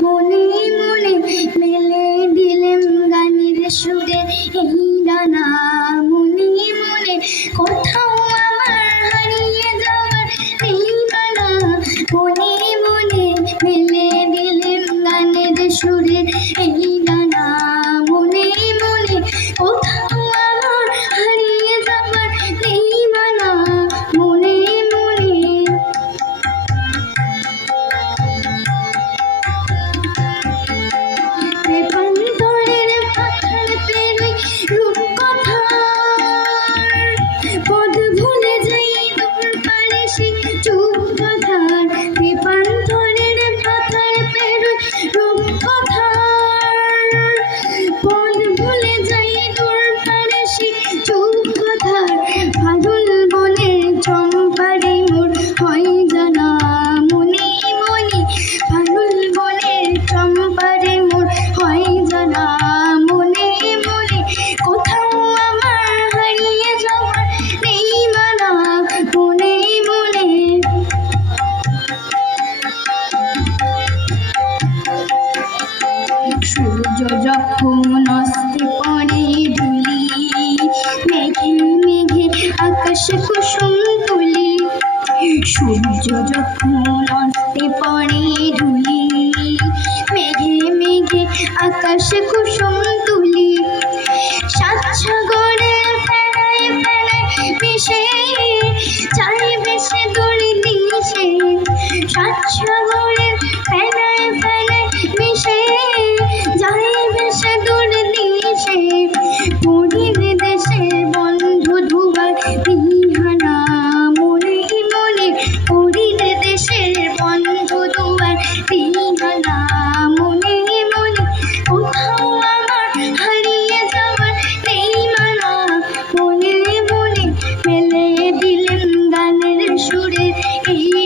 মনে মনে মেলে দিলেন গানের সুরে এই ডানা। মনে মনে কোথাও আমার হারিয়ে যাওয়ার এই মানা। মনে মনে মেলে দিলেন গানের সুরে এই ডানা। মনে মনে কোথাও আমার হারিয়ে যাওয়ার এই মানা। মনে মনে প্রান্তরের পাথার পেরোই রূপকথার পদ ভুলে যাই দূর পারে সেই চুপকথার। প্রান্তরের পাথার পেরোই রূপকথার পদ ভুলে যাই দূর পারে সেই চুপকথার। ফাগুন বনের চম্পারে মোর হয় জানা। মনে মনে ফাগুন বনের চম্পারে মোর হয় জানা। মনে মনে কোথাও আমার হারিয়ে যাওয়ার নেই মানা। মনে মনে সূর্য যখন অস্তে পড়ে ধুলি, মেঘে মেঘে আকাশে কুসুম তুলি। সূর্য যখন অস্তে পড়ে ধুলি, মেঘে মেঘে আকাশে কুসুম তুলি। সাত সাগরের ফেনায় ফেনায় মিশে চাই বেশে দড়ি দিশে। সাত সাগরের ফেনায় ফেনায় মিশে যাই বেশে দড়ি দিশে। পুরীর দেশে বন্ধু ধুবার বিহানা। মনে মনে পুরীর দেশের বন্ধু দুয়ার বিহানা। মনে মনে কোথাও আমার হারিয়ে যাওয়ার নেই মানা। মনে মনে মেলে দিলেন গানের সুরে এই